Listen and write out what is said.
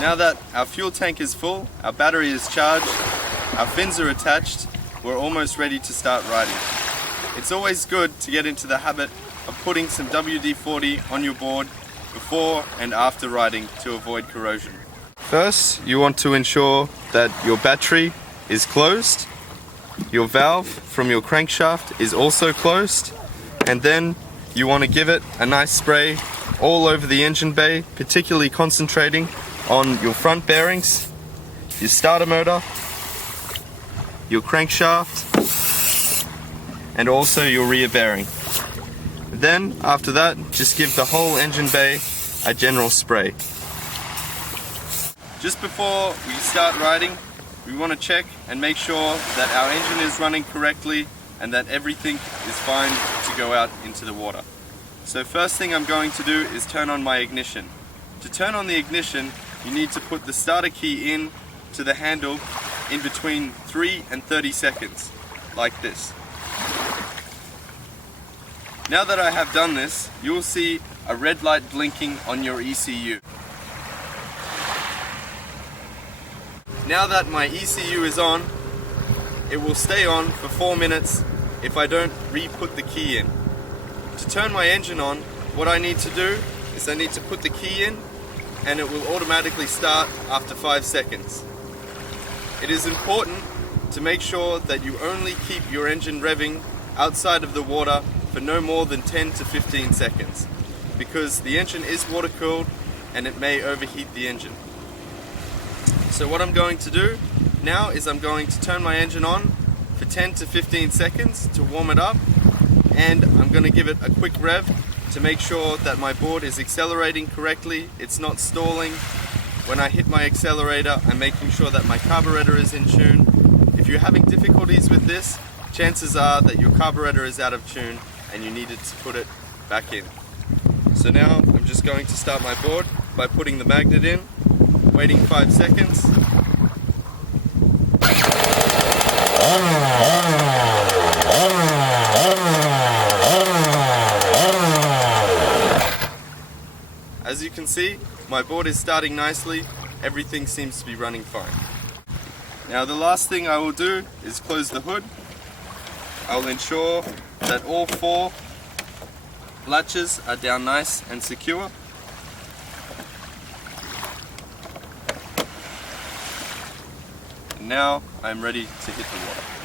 Now that our fuel tank is full, our battery is charged, our fins are attached, we're almost ready to start riding. It's always good to get into the habit of putting some WD-40 on your board before and after riding to avoid corrosion. First, you want to ensure that your battery is closed, your valve from your crankshaft is also closed, and then you want to give it a nice spray all over the engine bay, particularly concentrating on your front bearings, your starter motor, your crankshaft, and also your rear bearing. Then, after that, just give the whole engine bay a general spray. Just before we start riding, we want to check and make sure that our engine is running correctly and that everything is fine to go out into the water. So first thing I'm going to do is turn on my ignition. To turn on the ignition, you need to put the starter key in to the handle in between 3 and 30 seconds, like this. Now that I have done this, you will see a red light blinking on your ECU. Now that my ECU is on, it will stay on for 4 minutes if I don't re-put the key in. To turn my engine on, what I need to do is I need to put the key in and it will automatically start after 5 seconds. It is important to make sure that you only keep your engine revving outside of the water for no more than 10 to 15 seconds because the engine is water cooled and it may overheat the engine. So what I'm going to do now is I'm going to turn my engine on for 10 to 15 seconds to warm it up, and I'm going to give it a quick rev to make sure that my board is accelerating correctly, it's not stalling. When I hit my accelerator, I'm making sure that my carburetor is in tune. If you're having difficulties with this, chances are that your carburetor is out of tune and you needed to put it back in. So now I'm just going to start my board by putting the magnet in, waiting 5 seconds. As you can see, my board is starting nicely, everything seems to be running fine. Now the last thing I will do is close the hood. I'll ensure that all 4 latches are down nice and secure. And now I'm ready to hit the water.